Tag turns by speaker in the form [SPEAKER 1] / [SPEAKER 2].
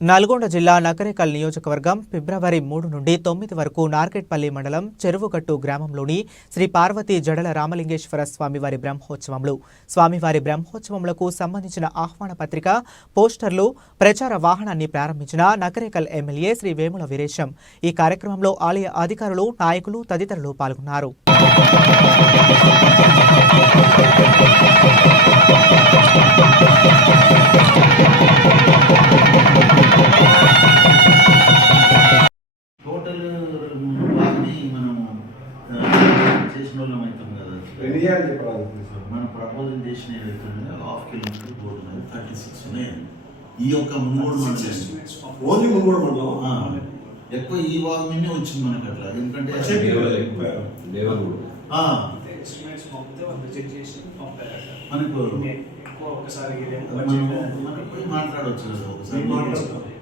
[SPEAKER 1] నల్గొండ జిల్లా నకరేకల్ నియోజకవర్గం ఫిబ్రవరి 3 నుండి 9 వరకు నార్కెట్పల్లి మండలం చెరువుగట్టు గ్రామంలోని శ్రీ పార్వతీ జడల రామలింగేశ్వర స్వామివారి బ్రహ్మోత్సవములకు సంబంధించిన ఆహ్వాన పత్రిక, పోస్టర్లు, ప్రచార వాహనాన్ని ప్రారంభించిన నకరేకల్ ఎమ్మెల్యే శ్రీ వేముల వీరేశం. ఈ కార్యక్రమంలో ఆలయ అధికారులు, నాయకులు తదితరులు పాల్గొన్నారు.
[SPEAKER 2] మన ప్రపోజల్ చేసిన హాఫ్ కిలోమీటర్ బోర్డు మీద 36 ఉన్నాయండి. ఈ యొక్క మునుగోడు మండలం ఎక్కువ ఈ భాగమే వచ్చింది మనకి అట్లా. ఎందుకంటే మనకు మాట్లాడవచ్చు కదా ఒకసారి.